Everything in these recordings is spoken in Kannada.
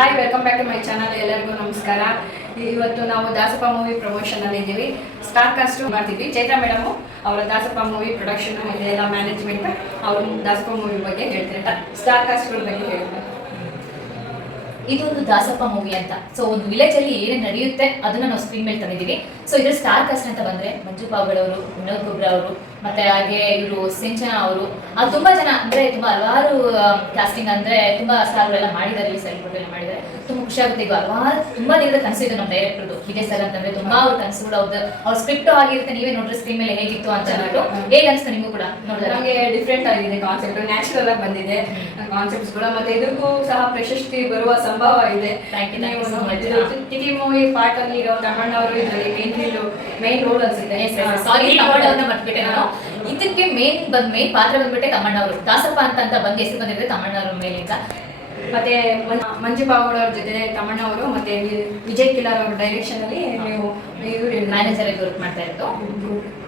Hi, welcome back to my channel. ಎಲ್ಲರಿಗೂ ನಮಸ್ಕಾರ. ಇವತ್ತು ನಾವು ದಾಸಪ್ಪ ಮೂವಿ ಪ್ರಮೋಷನ್ ಅಲ್ಲಿ ಇದ್ದೀವಿ. ಸ್ಟಾರ್ ಕಾಸ್ಟ್ ಮಾಡ್ತೀವಿ. ಚೈತ್ರಾ ಮೇಡಮ್ ಅವರ ದಾಸಪ್ಪ ಮೂವಿ ಪ್ರೊಡಕ್ಷನ್ ಎಲ್ಲ ಮ್ಯಾನೇಜ್ಮೆಂಟ್ ಅವರು ದಾಸಪ್ಪ ಮೂವಿ ಬಗ್ಗೆ ಹೇಳ್ತಾರೆ. ಸ್ಟಾರ್ ಕಾಸ್ಟ್ ಬಗ್ಗೆ ಹೇಳ್ತಾರೆ. ಇದೊಂದು ದಾಸಪ್ಪ ಮೂವಿ ಅಂತ. ಸೊ ಒಂದು ವಿಲೇಜ್ ಅಲ್ಲಿ ಏನೇನು ನಡೆಯುತ್ತೆ ಅದನ್ನ ನಾವು ಸ್ಕ್ರೀನ್ ಮೇಲೆ ತಂದಿದ್ದೀವಿ. ಸೊ ಇದ್ರ ಸ್ಟಾರ್ ಕಾಸ್ಟ್ ಅಂತ ಬಂದ್ರೆ ಮಂಜು ಪಾವಗಡ ಅವರು, ವಿನೋದ್ ಗೊಬ್ರ ಅವರು, ಮತ್ತೆ ಹಾಗೆ ಇವರು ಸಿಂಚನ ಅವರು, ತುಂಬಾ ಜನ ಅಂದ್ರೆ ತುಂಬಾ ಹಲವಾರು ಕಾಸ್ಟಿಂಗ್ ಅಂದ್ರೆ ತುಂಬಾ ಸ್ಟಾರ್ಗಳೆಲ್ಲ ಮಾಡಿದ್ದಾರೆ, ಸೆಲೆಬ್ರಿಟಿ ಎಲ್ಲ ಮಾಡಿದ್ದಾರೆ. ತುಂಬಾ ಖುಷಿ ಆಗುತ್ತೆ. ಈಗ ಹಲವಾರು ತುಂಬಾ ದಿನದ ಕನಸು ಇದೆ ನಮ್ಮ ಡೈರೆಕ್ಟರ್ದು ವಿಜಯ್ ಸರ್ ಅಂತಂದ್ರೆ ತುಂಬಾ ಅವ್ರ ಕನಸುಗಳು ಅವ್ರ ಸ್ಕ್ರಿಪ್ಟ್ ಆಗಿರುತ್ತೆ. ನೀವೇ ನೋಡ್ರಿ ಸ್ಕ್ರೀನ್ ಮೇಲೆ ಹೇಗಿತ್ತು ಅಂತ ಹೇಳ್ಬಿಟ್ಟು. ಹೇಗೆ ಅನಿಸ್ತು ನಿಮಗೂ ಕೂಡ ನೋಡಿದ್ರೆ? ನಮಗೆ ಡಿಫ್ರೆಂಟ್ ಆಗಿದೆ ಕಾನ್ಸೆಪ್ಟ್, ನ್ಯಾಚುರಲ್ ಆಗಿ ಬಂದಿದೆ ಕಾನ್ಸೆಪ್ಟ್ಸ್ ಕೂಡ. ಮತ್ತೆ ಇದಕ್ಕೂ ಸಹ ಪ್ರಶಸ್ತಿ ಬರುವ ಸಂಭವ ಇದೆ. ಟಿಟಿ ಮೂವಿ ಪಾರ್ಟ್ ಅಲ್ಲಿ ಇರೋ ತಮಣ್ಣ ಅವರು ಇದರಲ್ಲಿ ಮೇನ್ ರೋಲ್ ಅನ್ಸುತ್ತೆ. ಸಾರಿ, ತಮಣ್ಣ ಅವ್ರನ್ನ ಮರ್ತ್ಬಿಟ್ಟೆ ನಾನು. ಇದಕ್ಕೆ ಮೇನ್ ಪಾತ್ರ ಬಂದ್ಬಿಟ್ಟೆ ತಮಣ್ಣ ಅವರು. ದಾಸಪ್ಪ ಅಂತ ಬಂದು ಹೆಸರು ಬಂದಿದ್ರೆ ತಮಣ್ಣ ಅವ್ರ ಮೇಲಿಂದ. ಮತ್ತೆ ಮಂಜು ಪಾವಗಡ ಅವ್ರ ಜೊತೆ ತಮಣ್ಣ ಅವರು ಮತ್ತೆ ವಿಜಯ್ ಕಿಲಾರ್ ಅವ್ರ ಡೈರೆಕ್ಷನ್ ಅಲ್ಲಿ ನೀವು ಮ್ಯಾನೇಜರ್ ಆಗಿ ವರ್ಕ್ ಮಾಡ್ತಾ ಇತ್ತು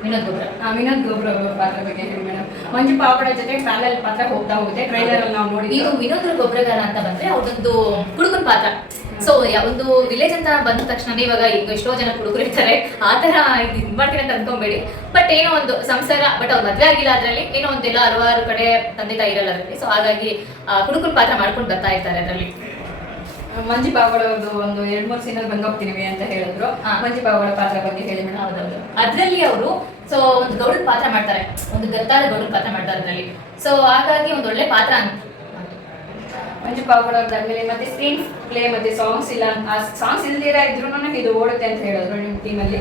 ವಿನೋದ್ ಗೊಬ್ರ. ವಿನೋದ್ ಗೊಬ್ರ ಅವರ ಪಾತ್ರ ಬಗ್ಗೆ ಹೇಳಿ ಮೇಡಮ್. ಮಂಜು ಪಾವಗಡ ಜೊತೆ ಪ್ಯಾರಲಲ್ ಪಾತ್ರ ಹೋಗ್ತಾ ಹೋಗುತ್ತೆ. ಟ್ರೈಲರ್ ಅಲ್ಲಿ ನಾವು ನೋಡಿ. ಇದು ವಿನೋದ್ ಗೊಬ್ರಗಾರ ಅಂತ ಬಂದ್ರೆ ಅವ್ರದೊಂದು ಹುಡುಗನ ಪಾತ್ರ. ಸೊ ಒಂದು ವಿಲೇಜ್ ಅಂತ ಬಂದ ತಕ್ಷಣ ಇವಾಗ ಎಷ್ಟೋ ಜನ ಹುಡುಗರು ಇರ್ತಾರೆ, ಆ ತರ ಇದು ಮಾಡ್ತೀನಿ ಅಂತ ಅನ್ಕೊಂಬೇಡಿ. ಬಟ್ ಏನೋ ಒಂದು ಸಂಸಾರ, ಬಟ್ ಅವ್ರು ಮದ್ವೆ ಆಗಿಲ್ಲ ಅದ್ರಲ್ಲಿ, ಏನೋ ಒಂದೆಲ್ಲ ಹಲವಾರು ಕಡೆ ತಂದೆ ತಾಯಿ ಇರಲ್ಲ ಅದರಲ್ಲಿ. ಸೊ ಹಾಗಾಗಿ ಹುಡುಗನ ಪಾತ್ರ ಮಾಡ್ಕೊಂಡು ಬರ್ತಾ ಇರ್ತಾರೆ ಅದರಲ್ಲಿ. ಮಂಜು ಪಾವಗಡ ಅವ್ರದ್ದು ಒಂದು 2-3 ಸೀನಲ್ಲಿ ಬಂದು ಹೋಗ್ತೀವಿ ಅಂತ ಹೇಳಿದ್ರು. ಮಂಜು ಪಾವಗಡ ಪಾತ್ರ ಬಗ್ಗೆ ಹೇಳಿ ಮೇಡಮ್. ಹೌದೌದು, ಅದ್ರಲ್ಲಿ ಅವರು ಸೊ ಒಂದು ಗೌಡನ ಪಾತ್ರ ಮಾಡ್ತಾರೆ, ಒಂದು ಗತ್ತಾದ ಗೌಡನ ಪಾತ್ರ ಮಾಡ್ತಾರೆ ಅದರಲ್ಲಿ. ಸೊ ಹಾಗಾಗಿ ಒಂದು ಒಳ್ಳೆ ಪಾತ್ರ ಅಂತ ಮಂಜು ಪಾವಗಡ ಅವ್ರದ್ದಾದ್ಮೇಲೆ ಮತ್ತೆ ಸ್ಕ್ರೀನ್ ಪ್ಲೇ ಮತ್ತೆ ಸಾಂಗ್ಸ್ ಇಲ್ಲ, ಆ ಸಾಂಗ್ಸ್ ಇಲ್ದಿರ ಇದ್ರು ಇದು ಓಡುತ್ತೆ ಅಂತ ಹೇಳಿದ್ರು ನಿಮ್ಮ ಟೀಮಲ್ಲಿ.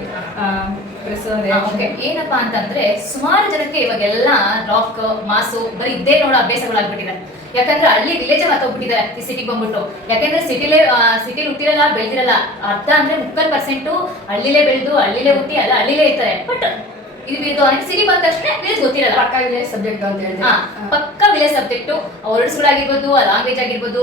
ಏನಪ್ಪಾ ಅಂತಂದ್ರೆ ಸುಮಾರು ಜನಕ್ಕೆ ಇವಾಗೆಲ್ಲ ರಾಕ್ ಮಾಸು ಬರೀ ಇದ್ದೇ ನೋಡೋ ಅಭ್ಯಾಸಗಳಾಗ್ಬಿಟ್ಟಿದೆ. ಯಾಕಂದ್ರೆ ಹಳ್ಳಿ ವಿಲೇಜ್ ಹೋಗ್ಬಿಟ್ಟಿದ್ದಾರೆ ಈ ಸಿಟಿಗೆ ಬಂದ್ಬಿಟ್ಟು. ಯಾಕಂದ್ರೆ ಸಿಟಿಲಿ ಹುಟ್ಟಿರಲ್ಲ, ಬೆಳೆದಿರಲ್ಲ. ಅರ್ಧ ಅಂದ್ರೆ 30% ಹಳ್ಳಿಲೇ ಬೆಳೆದು ಹಳ್ಳಿಲೇ ಹುಟ್ಟಿ ಅಲ್ಲ ಹಳ್ಳಿಲೇ ಇರ್ತಾರೆ. ಬಟ್ ಇದು ಸಿಟಿ ಬಂದ ತಕ್ಷಣ ವಿಲೇಜ್ ಗೊತ್ತಿರಲ್ಲ. ಪಕ್ಕ ವಿಲೇಜ್ ಸಬ್ಜೆಕ್ಟ್ ಅಂತ ಹೇಳಿದ್ರೆ ಪಕ್ಕ ವಿಲೇಜ್ ಸಬ್ಜೆಕ್ಟ್, ವರ್ಡ್ಸ್ಗಳಾಗಿರ್ಬೋದು, ಲ್ಯಾಂಗ್ವೇಜ್ ಆಗಿರ್ಬೋದು,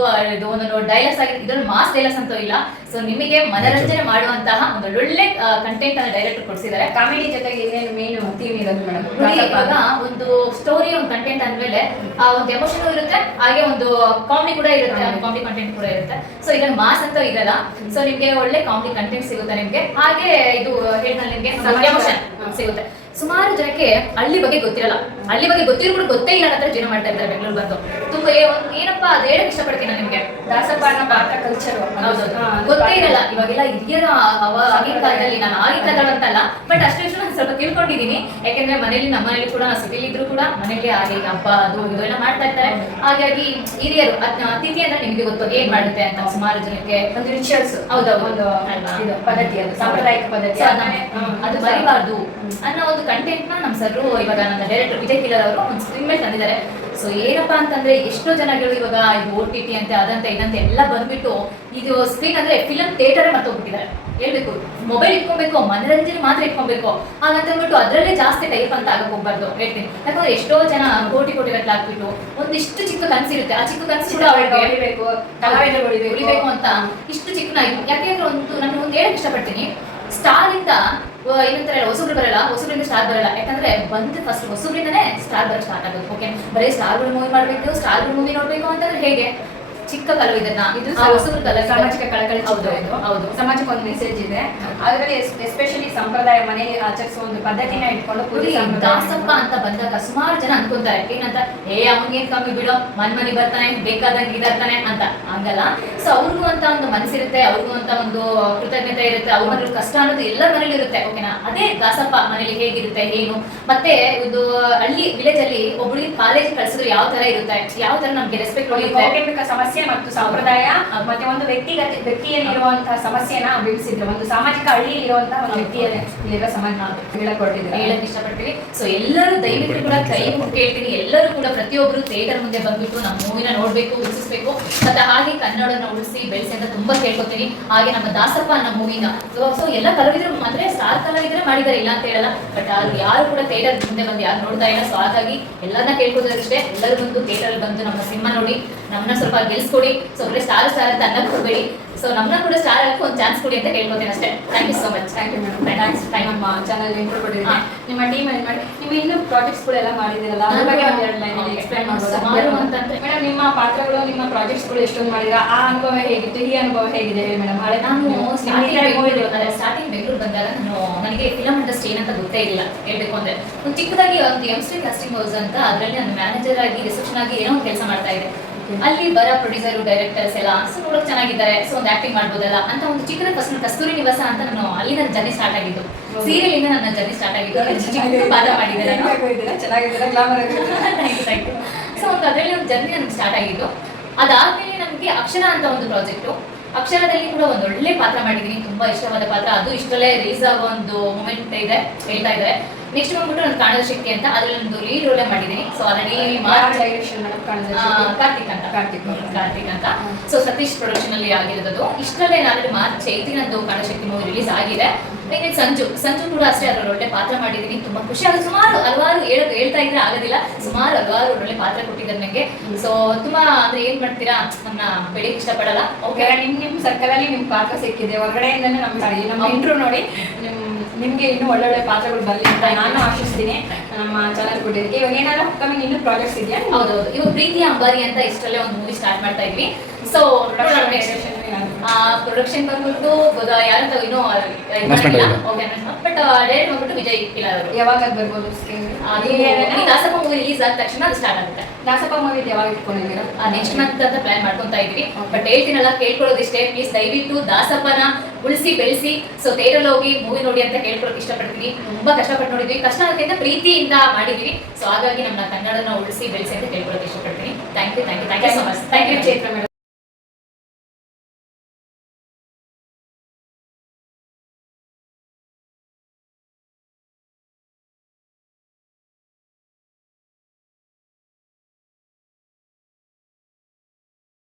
ಒಂದು ಡೈಲಾಗ್ಸ್ ಆಗಿರ್ಬೋದು, ಇದ್ರಲ್ಲಿ ಮಾಸ್ ಡೈಲಾಗ್ಸ್ ಅಂತೂ ಇಲ್ಲ. ಸೊ ನಿಮಗೆ ಮನರಂಜನೆ ಮಾಡುವಂತಹ ಒಂದು ಒಳ್ಳೆ ಕಂಟೆಂಟ್ ಅನ್ನು ಡೈರೆಕ್ಟರ್ ಕೊಡಿಸಿದ್ದಾರೆ. ಕಾಮಿಡಿ ಜೊತೆಗೆ ಇನ್ನೇನು ಮೇನ್ ಥೀಮ್ ಇರೋದು ಮೇಡಮ್. ಇವಾಗ ಒಂದು ಸ್ಟೋರಿ, ಒಂದು ಕಂಟೆಂಟ್ ಅಂದ್ಮೇಲೆ ಒಂದು ಎಮೋಷನ್ ಇರುತ್ತೆ, ಹಾಗೆ ಒಂದು ಕಾಮಿಡಿ ಕೂಡ ಇರುತ್ತೆ, ಕಾಮಿಡಿ ಕಂಟೆಂಟ್ ಕೂಡ ಇರುತ್ತೆ. ಸೊ ಈಗ ಮಾಸ್ ಅಂತ ಇರಲ್ಲ. ಸೊ ನಿಮ್ಗೆ ಒಳ್ಳೆ ಕಾಮಿಡಿ ಕಂಟೆಂಟ್ ಸಿಗುತ್ತೆ ನಿಮ್ಗೆ. ಹಾಗೆ ಇದು ಹೇಳಿದ್ರೆ ನಿಮ್ಗೆ ಎಮೋಷನ್ ಸಿಗುತ್ತೆ. ಸುಮಾರು ಜನಕ್ಕೆ ಹಳ್ಳಿ ಬಗ್ಗೆ ಗೊತ್ತಿರಲ್ಲ, ಹಳ್ಳಿ ಬಗ್ಗೆ ಗೊತ್ತಿರೋ ಕೂಡ ಗೊತ್ತೇ ಇಲ್ಲ ಅಂತ ಜೀವನ ಮಾಡ್ತಾ ಇದ್ದಾರೆ ಬೆಂಗಳೂರು ಬಂದು. ತುಂಬಾ ಏನಪ್ಪಾ ಅದು ಹೇಳಕ್ ಇಷ್ಟಪಡ್ತೀನಿ ನಾನು ನಿಮ್ಗೆ. ದಾಸಪ್ಪ ಅನ್ನೋ ಪಾತ್ರ ಕಲ್ಚರ್ ಗೊತ್ತೇ ಇರಲ್ಲ. ಇವಾಗೆಲ್ಲ ಹಿರಿಯರ ಆಗಿನ ಕಾಲದಲ್ಲಿ, ನಾನು ಆಗಿನ ಕಾಲದಲ್ಲಿ ಅಂತಲ್ಲ, ಬಟ್ ಅಷ್ಟು ನಾನು ಸ್ವಲ್ಪ ತಿಳ್ಕೊಂಡಿದ್ದೀನಿ. ಯಾಕೆಂದ್ರೆ ಮನೇಲಿ, ನಮ್ಮ ಮನೇಲಿ ಕೂಡ ನಾವು ಸಿಟಿಲಿ ಇದ್ರು ಕೂಡ ಮನೇಲಿ ಹಾಗೆ ಹಬ್ಬ ಅದು ಇದು ಎಲ್ಲ ಮಾಡ್ತಾ ಇರ್ತಾರೆ. ಹಾಗಾಗಿ ಹಿರಿಯರು ಅತಿಥಿ ಅಂದ್ರೆ ನಿಮ್ಗೆ ಗೊತ್ತು ಏನ್ ಮಾಡುತ್ತೆ ಅಂತ. ಸುಮಾರು ಜನಕ್ಕೆ ಒಂದು ರಿಚುವಲ್ಸ್, ಹೌದೌದು, ಒಂದು ಪದ್ಧತಿ, ಅದು ಸಾಂಪ್ರದಾಯಿಕ ಪದ್ಧತಿ, ಅದು ಬರಿಬಾರ್ದು ಅನ್ನೋ ಒಂದು ಕಂಟೆಂಟ್ ನ ನಮ್ಮ ಸರ್ ಇವಾಗ ನನ್ನ ಡೈರೆಕ್ಟರ್ ವಿಜಯ್ ಕಿಲಾರ್ ಅವರು ಒಂದು ಸ್ಕ್ರೀನ್ ಮೇಲೆ ತಂದಿದ್ದಾರೆ. ಸೊ ಏನಪ್ಪಾ ಅಂತಂದ್ರೆ ಎಷ್ಟೋ ಜನಗಳು ಇವಾಗ ಇದು OTT ಅಂತೆ ಅದಂತ ಇದಂತೆ ಎಲ್ಲ ಬಂದ್ಬಿಟ್ಟು ಇದು ಸ್ಕ್ರೀನ್ ಅಂದ್ರೆ ಫಿಲಂ ಥಿಯೇಟರ್ ಮರ್ತೋಗ್ಬಿಟ್ಟಿದ್ದಾರೆ. ಹೇಳ್ಬೇಕು, ಮೊಬೈಲ್ ಇಟ್ಕೊಬೇಕು, ಮನರಂಜನೆ ಮಾತ್ರ ಇಟ್ಕೊಬೇಕು ಹಾಗಂತ ಅಂದ್ಬಿಟ್ಟು ಅದರಲ್ಲೇ ಜಾಸ್ತಿ ಟೈಪ್ ಅಂತ ಆಗಕ್ಕೆ ಹೋಗ್ಬಾರ್ದು ಹೇಳ್ತೀನಿ. ಯಾಕಂದ್ರೆ ಎಷ್ಟೋ ಜನ ಕೋಟಿ ಗಟ್ಟಲೆ ಹಾಕ್ಬಿಟ್ಟು ಒಂದಿಷ್ಟು ಚಿಕ್ಕ ಕನಸಿರುತ್ತೆ, ಆ ಚಿಕ್ಕ ಕನಸು ಕೂಡ ಅವ್ರಿಗೆ ಉಳಿಬೇಕು ಅಂತ ಇಷ್ಟು ಚಿಕ್ಕನಾಯ್ತು. ಯಾಕೆಂದ್ರೆ ನಾನು ಒಂದು ಹೇಳಕ್ ಇಷ್ಟಪಡ್ತೀನಿ, ಸ್ಟಾರ್ ಇಂದ ಏನಂತಾರೆ ಹೊಸಬ್ರು ಬರಲ್ಲ, ಹೊಸಬ್ರಿಂದ ಸ್ಟಾರ್ ಬರಲ್ಲ. ಯಾಕಂದ್ರೆ ಬಂದು ಫಸ್ಟ್ ಹೊಸಬ್ರಿಂದನೇ ಸ್ಟಾರ್ ಬರೋಕ್ಕೆ ಸ್ಟಾರ್ಟ್ ಆಗೋದು. ಓಕೆ, ಬರೀ ಸ್ಟಾರ್ಗಳು ಮೂವಿ ಮಾಡ್ಬೇಕು, ಸ್ಟಾರ್ಗಳು ಮೂವಿ ನೋಡ್ಬೇಕು ಅಂತಂದ್ರೆ ಹೇಗೆ? ಚಿಕ್ಕ ಕಲು ಇದನ್ನ ಇದು ಹೊಸಬ್ರ ಕಲ, ಸಾಮಾಜಿಕ ಕಳಕಳಿ. ಹೌದು, ಸಮಾಜಕ್ಕೆ ಒಂದು ಮೆಸೇಜ್ ಇದೆ. ಅದರಲ್ಲಿ ಎಸ್ಪೆಷಲಿ ಸಂಪ್ರದಾಯ ಮನೆಯಲ್ಲಿ ಆಚರಿಸುವ ಒಂದು ಪದ್ಧತಿನ ಇಟ್ಕೊಂಡು ದಾಸಪ್ಪ ಅಂತ ಬಂದಾಗ ಸುಮಾರು ಜನ ಅನ್ಕೊಂತಾರೆ ಏನಂತ, ಅವನಿಗೇನ್ ಕಮ್ಮಿ ಬಿಡೋ, ಮನೆ ಬರ್ತಾನೆ, ಬೇಕಾದಂಗೆ ಇದಾಗ್ತಾನೆ ಅಂತ. ಹಂಗಲ್ಲ. ಸೊ ಅವ್ರಿಗೂ ಅಂತ ಒಂದು ಮನಸ್ಸಿರುತ್ತೆ, ಅವ್ರಿಗೂ ಅಂತ ಒಂದು ಕೃತಜ್ಞತೆ ಇರುತ್ತೆ, ಅವ್ರ ಮನೇಲಿ ಕಷ್ಟ ಅನ್ನೋದು ಎಲ್ಲರ ಮನೇಲಿ ಇರುತ್ತೆ. ಓಕೆನಾ, ಅದೇ ದಾಸಪ್ಪ ಮನೇಲಿ ಹೇಗಿರುತ್ತೆ ಏನು. ಮತ್ತೆ ಇದು ಹಳ್ಳಿ ವಿಲೇಜ್ ಅಲ್ಲಿ ಒಬ್ಬಳಿಗೆ ಕಾಲೇಜ್ ಕಳ್ಸಿದ್ರೆ ಯಾವ ತರ ಇರುತ್ತೆ, ಯಾವ ತರ ನಮ್ಗೆ ರೆಸ್ಪೆಕ್ಟ್ ಕೌಟುಂಬಿಕ ಸಮಸ್ಯೆ ಮತ್ತು ಸಂಪ್ರದಾಯ ಮತ್ತೆ ಒಂದು ವ್ಯಕ್ತಿಯಲ್ಲಿರುವಂತಹ ಸಮಸ್ಯೆನ ಬಿಡಿಸಿದ್ರು. ಒಂದು ಸಾಮಾಜಿಕ ಹಳ್ಳಿಯಲ್ಲಿ ಇರುವಂತಹ ಒಂದು ವ್ಯಕ್ತಿಯಲ್ಲಿರುವ ಸಮಾಜ ಹೇಳಕ್ ಇಷ್ಟಪಡ್ತೀವಿ. ಸೊ ಎಲ್ಲರೂ ದಯವಿಟ್ಟು ಕೂಡ ಕೈ ಮುಗಿ ಹೇಳ್ತೀನಿ, ಎಲ್ಲರೂ ಕೂಡ ಪ್ರತಿಯೊಬ್ಬರು ಥಿಯೇಟರ್ ಮುಂದೆ ಬಂದ್ಬಿಟ್ಟು ನಮ್ಮ ಮೂವಿನ ನೋಡ್ಬೇಕು, ವೀಕ್ಷಿಸಬೇಕು. ಮತ್ತೆ ಹಾಗೆ ಕನ್ನಡನ ಉಳಿಸಿ ಬೆಳೆಸಿ ಅಂತ ತುಂಬಾ ಕೇಳ್ಕೊತೀನಿ. ಹಾಗೆ ನಮ್ಮ ದಾಸಪ್ಪ ಅನ್ನೋ ಮೂವಿನ ಸೊ ಎಲ್ಲ ಕಲಾವಿದರು ಅಂದ್ರೆ ಸ್ಟಾರ್ ಕಲಾವಿದರೆ ಮಾಡಿದ್ದಾರೆ, ಇಲ್ಲ ಅಂತ ಹೇಳಲ್ಲ. ಬಟ್ ಯಾರು ಕೂಡ ಥಿಯೇಟರ್ ಮುಂದೆ ಬಂದು ಯಾರು ನೋಡ್ತಾ ಇಲ್ಲ. ಸೊ ಹಾಗಾಗಿ ಎಲ್ಲರನ್ನ ಕೇಳ್ಕೊದಷ್ಟೇ, ಎಲ್ಲರೂ ಬಂದು ಥಿಯೇಟರ್ ಬಂದು ನಮ್ಮ ಸಿನಿಮಾ ನೋಡಿ ನಮ್ಮನ್ನ ಸ್ವಲ್ಪ ಗೆಲ್ಸ್ಕೊಡಿ. ಸೊ ಬರೀ ಸ್ಟಾರ್ ಅಂತ ಅನ್ನಕ್ ಹೋಗ್ಬೇಡಿ. ಸೊ ನಮ್ಮನ್ನ ಕೂಡ ಸ್ಟಾರ್ ಆಗಕ್ಕೆ ಒಂದು ಚಾನ್ಸ್ ಕೊಡಿ ಅಂತ ಕೇಳ್ಕೊತೀನಿ ಅಷ್ಟೇ. Thank you so much. Thank you madam. Thanks. ನಮ್ಮ ಚಾನಲ್ ಇಂಟ್ರೋ ಕೊಟ್ಟಿದ್ದೀನಿ. ನಿಮ್ಮ ಟೀಮ್ ಏನು ಮಾಡಿ ನೀವು ಇನ್ನೂ ಪ್ರಾಜೆಕ್ಟ್ಸ್ಗಳೆಲ್ಲ ಮಾಡಿದ್ದೀರಲ್ಲ ಅದ್ರ ಬಗ್ಗೆ ಒಂದು 2 ಲೈನ್ ಎಕ್ಸ್ಪ್ಲೈನ್ ಮಾಡ್ಬೋದಾ? ಮೇಡಮ್ ನಿಮ್ಮ ಪಾತ್ರಗಳು ನಿಮ್ಮ ಪ್ರಾಜೆಕ್ಟ್ಸ್ಗಳು ಎಷ್ಟೊಂದು ಮಾಡಿದ್ರ ಆ ಅನುಭವ ಹೇಗಿತ್ತು, ಈ ಅನುಭವ ಹೇಗಿದೆ ಹೇಳಿ ಮೇಡಮ್? ಹಳೆ ನಾನು ಸ್ಟಾರ್ಟಿಂಗ್ ಬೆಂಗಳೂರು ಬಂದಾಗ ನನಗೆ ಫಿಲಮ್ ಇಂಡಸ್ಟ್ರಿ ಏನಂತ ಗೊತ್ತೇ ಇಲ್ಲ ಹೇಳ್ಬೇಕು ಅಂದ್ರೆ. ಒಂದು ಚಿಕ್ಕದಾಗಿ ಒಂದು ಯಂಗ್ಸ್ಟರ್ ಕಾಸ್ಟಿಂಗ್ ಹೌಸ್ ಅಂತ ಅದರಲ್ಲಿ ನಾನು ಮ್ಯಾನೇಜರ್ ಆಗಿ ರಿಸೆಪ್ಷನ್ ಆಗಿ ಏನೋ ಒಂದು ಕೆಲಸ ಮಾಡ್ತಾ ಇದ್ದೆ. ಅಲ್ಲಿ ಬರೋ ಪ್ರೊಡ್ಯೂಸರ್ ಡೈರೆಕ್ಟರ್ಸ್ ಎಲ್ಲ ಸೊ ನೋಡೋಕೆ ಚೆನ್ನಾಗಿದ್ದಾರೆ, ಸೊ ಒಂದು ಆಕ್ಟಿಂಗ್ ಮಾಡ್ಬೋದಲ್ಲ ಅಂತ ಒಂದು ಚಿಕ್ಕದ ಫಸ್ಟ್ ಕಸ್ತೂರಿ ನಿವಾಸ ಅಂತ ನಾನು ಅಲ್ಲಿ ನನ್ನ ಜರ್ನಿ ಸ್ಟಾರ್ಟ್ ಆಗಿದ್ದು. ಸೀರಿಯಲ್ ಇಂದ ನನ್ನ ಜರ್ನಿ ಸ್ಟಾರ್ಟ್ ಆಗಿದ್ದು. ಚಿಕ್ಕ ಪಾತ್ರ ಮಾಡಿದ್ದೆ ನಾನು. ಚೆನ್ನಾಗಿದ್ದೀರಾ, ಗ್ಲಾಮರ್ ಥ್ಯಾಂಕ್ ಯು. ಸೊ ಒಂದು ಅದರಲ್ಲಿ ಒಂದು ಜರ್ನಿ ನನಗೆ ಸ್ಟಾರ್ಟ್ ಆಗಿದ್ದು. ಅದಾದ್ಮೇಲೆ ನಮಗೆ ಅಕ್ಷರ ಅಂತ ಒಂದು ಪ್ರಾಜೆಕ್ಟು. ಅಕ್ಷರದಲ್ಲಿ ಕೂಡ ಒಂದು ಒಳ್ಳೆ ಪಾತ್ರ ಮಾಡಿದ್ದೀನಿ, ತುಂಬಾ ಇಷ್ಟವಾದ ಪಾತ್ರ. ಅದು ಇಷ್ಟಲ್ಲೇ ರಿಲೀಸ್ ಆಗೋ ಒಂದು ಮೂಮೆಂಟ್ ಇದೆ ಹೇಳ್ತಾ ಇದ್ದಾರೆ. ನೆಕ್ಸ್ಟ್ ಬಂದ್ಬಿಟ್ಟು ನಾನು ಕಾಣದ ಶಕ್ತಿ ಅಂತ ಅದರಲ್ಲಿ ಒಂದು ಲೀಡ್ ರೋಲ್ ಮಾಡಿದ್ದೀನಿ. So already direction madam Karthik ಅಂತ ಸೊ ಸತೀಶ್ ಪ್ರೊಡಕ್ಷನ್ ಅಲ್ಲಿ ಆಗಿರೋದು. ಇಷ್ಟಲ್ಲೇ ನಾನು ಮಾರ್ಚ್ 8 ನಂದು ಕಾಣದ ಶಕ್ತಿ ಮೂವಿ ರಿಲೀಸ್ ಆಗಿದೆ. ಸಂಜು ಕೂಡ ಅಷ್ಟೇ ಅದ್ರಲ್ಲಿ ಒಳ್ಳೆ ಪಾತ್ರ ಮಾಡಿದ್ದೀನಿ, ತುಂಬಾ ಖುಷಿ ಆಗುತ್ತೆ. ಸುಮಾರು ಹಲವಾರು ಹೇಳ್ತಾ ಇದ್ರೆ ಆಗೋದಿಲ್ಲ, ಸುಮಾರು ಹಲವಾರು ಒಳ್ಳೆ ಪಾತ್ರ ಕೊಟ್ಟಿದ್ದಾರೆ ನನಗೆ. ಸೊ ತುಂಬಾ ಅಂದ್ರೆ ಏನ್ ಮಾಡ್ತೀರಾ, ನನ್ನ ಬೆಳಿಗ್ಗೆ ಇಷ್ಟಪಡಲ್ಲ. ಓಕೆ, ನಿಮ್ ಸರ್ಕಲ್ ಅಲ್ಲಿ ನಿಮ್ ಪಾತ್ರ ಸಿಕ್ಕಿದೆ, ಹೊರಗಡೆಯಿಂದನೇ ನಮ್ಮ ಇಂಟ್ರೂ ನೋಡಿ ನಿಮ್ಗೆ ಇನ್ನೂ ಒಳ್ಳೊಳ್ಳೆ ಪಾತ್ರಗಳು ಬರಲಿ ಅಂತ ನಾನು ಆಶಿಸ್ತೀನಿ. ನಮ್ಮ ಚಾನಲ್ ಕೊಟ್ಟಿದ್ದಕ್ಕೆ ಇವಾಗ ಏನಾದ್ರು ಅಪ್ಕಮಿಂಗ್ ಇನ್ನೂ ಪ್ರಾಜೆಕ್ಟ್ಸ್ ಇದೆಯಾ? ಹೌದೌದು, ಇವಾಗ ಪ್ರೀತಿಯ ಅಂಬಾರಿ ಅಂತ ಇಷ್ಟರಲ್ಲೇ ಒಂದು ಮೂವಿ ಸ್ಟಾರ್ಟ್ ಮಾಡ್ತಾ ಇದ್ವಿ. ಸೊ ಪ್ರೊಡಕ್ಷನ್ ಬಂದ್ಬಿಟ್ಟು ಯಾರಂತ ಇನ್ನೂ ಬಟ್ ಡೈರೆಕ್ಟ್ ಬಂದ್ಬಿಟ್ಟು ವಿಜಯ್ ಕಿಲಾರ್ ಅವರು. ಯಾವಾಗ ಬರ್ಬೋದು? ದಾಸಪ್ಪ ಮೂವಿ ರಿಲೀಸ್ ಆದ ತಕ್ಷಣ ಅದು ಸ್ಟಾರ್ಟ್ ಆಗುತ್ತೆ. ದಾಸಪ್ಪ ಮೂವಿ ಯಾವಾಗ ಇಟ್ಕೊಂಡಿದ್ದೀರಾ? ನೆಕ್ಸ್ಟ್ ಮಂತ್ ಅಂತ ಪ್ಲಾನ್ ಮಾಡ್ಕೊಂತಾ ಇದೀವಿ. ಬಟ್ ಹೇಳ್ತೀನಲ್ಲ, ಕೇಳ್ಕೊಳ್ಳೋದಿಷ್ಟೇ, ಪ್ಲೀಸ್ ದಯವಿಟ್ಟು ದಾಸಪ್ಪನ ಉಳಿಸಿ ಬೆಳೆಸಿ ಸೊ ಥಿಯೇಟರ್ ಹೋಗಿ ಮೂವಿ ನೋಡಿ ಅಂತ ಕೇಳ್ಕೊಳಕ್ ಇಷ್ಟಪಡ್ತೀನಿ. ತುಂಬಾ ಕಷ್ಟಪಟ್ಟು ನೋಡಿದ್ವಿ, ಕಷ್ಟ ಆಗೋದ್ರಿಂದ ಪ್ರೀತಿಯಿಂದ ಮಾಡಿದೀವಿ. ಸೊ ಹಾಗಾಗಿ ನಮ್ಮ ಕನ್ನಡನ ಉಳಿಸಿ ಬೆಳೆಸಿ ಅಂತ ಕೇಳ್ಕೊಳಕ್ ಇಷ್ಟಪಡ್ತೀನಿ. Thank you so much. Thank you Chaitra madam.